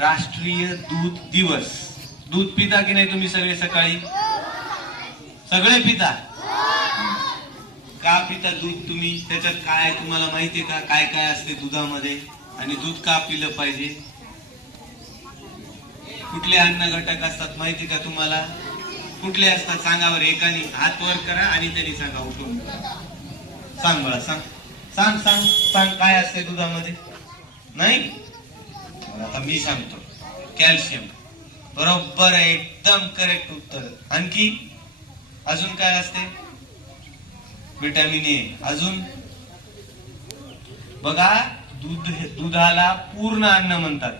राष्ट्रीय दूध दिवस. दूध पिता की नाही तुम्ही सगळे सकाळी? सगळे पिता? का पिता दूध तुम्ही? त्याच्यात काय तुम्हाला माहितीये का, काय काय असते दुधामध्ये आणि दूध का पिलं पाहिजे? कुठले अन्न घटक असतात माहिती का तुम्हाला? कुठले असतात सांगा बरं. एकाने हात वर करा आणि त्यांनी सांगा उठून. सांग मला, सांग सांग सांग सांग काय असते दुधामध्ये? नाही? आता मी सांगतो. कॅल्शियम. बरोबर आहे, एकदम करेक्ट उत्तर. आणखी अजून काय असते? Vitamin A. अजून बघा, दुधाला पूर्ण अन्न म्हणतात,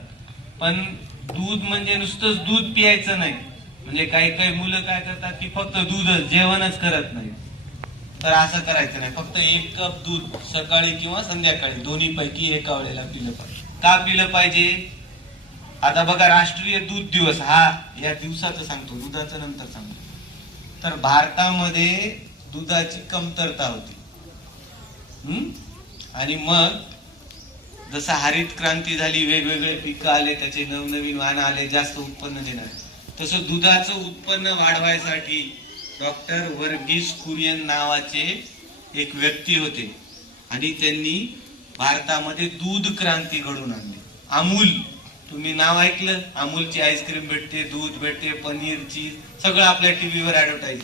पण दूध म्हणजे नुसतंच दूध पियायचं नाही. म्हणजे काही काही मुलं काय करतात की फक्त दूधच, जेवणच करत नाही. तर असं करायचं नाही. फक्त 1 कप दूध सकाळी किंवा संध्याकाळी दोन्ही पैकी एका वेळेला पिलं पाहिजे. का पिलं पाहिजे? आता बघा, राष्ट्रीय दूध दिवस हा या दिवसाचं सांगतो, दुधाचं नंतर सांगतो. तर भारतामध्ये दुधाची कमतरता होती. आणि मग जसं हरित क्रांती झाली, वेगवेगळे पिकं आले, त्याचे नवनवीन वाहन आले, जास्त उत्पन्न देणार, तसं दुधाचं उत्पन्न वाढवायसाठी डॉक्टर वर्गीस कुरियन नावाचे एक व्यक्ती होते आणि त्यांनी भारतामध्ये दूध क्रांती घडवून आणली. अमूल, तुम्ही नाव ऐकलं? अमूलची आईस्क्रीम भेटते, दूध भेटते, पनीर, चीज, सगळं आपल्या टीव्हीवर ऍडव्हर्टाइज.